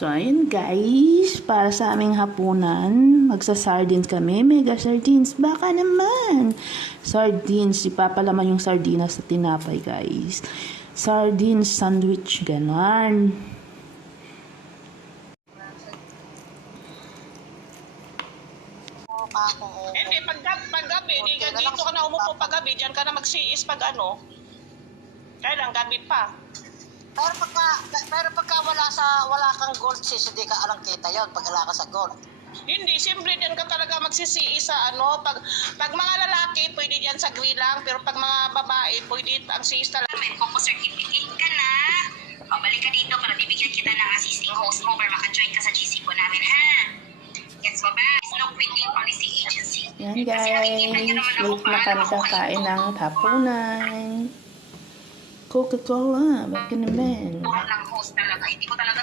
So, ayun guys, para sa aming hapunan, magsa-sardines kami, mega sardines. Baka naman! Sardines, ipapalaman yung sardinas sa tinapay guys. Sardines sandwich, ganon. Hindi, paggabi, di ka dito ka na umupo paggabi, diyan ka na magsiis pag ano. Kailan gabi pa. Pero pagka wala kang gold sis, hindi ka alang kita yon pag wala ka sa gold. Hindi, simple din ka talaga magsisiis sa ano. Pag mga lalaki, pwede diyan sa grilang, pero pag mga babae, pwede ang sis talaga. May COCO certificate ka na. Pabalik ka dito para bibigyan kita ng assisting host mo para maka-join ka sa GC po namin, ha? Gets mo ba? No quitting policy agency. Yan guys, wait na kami kakain ng hapunan. Coca-Cola, bakit naman? Puro lang host talaga. Hindi ko talaga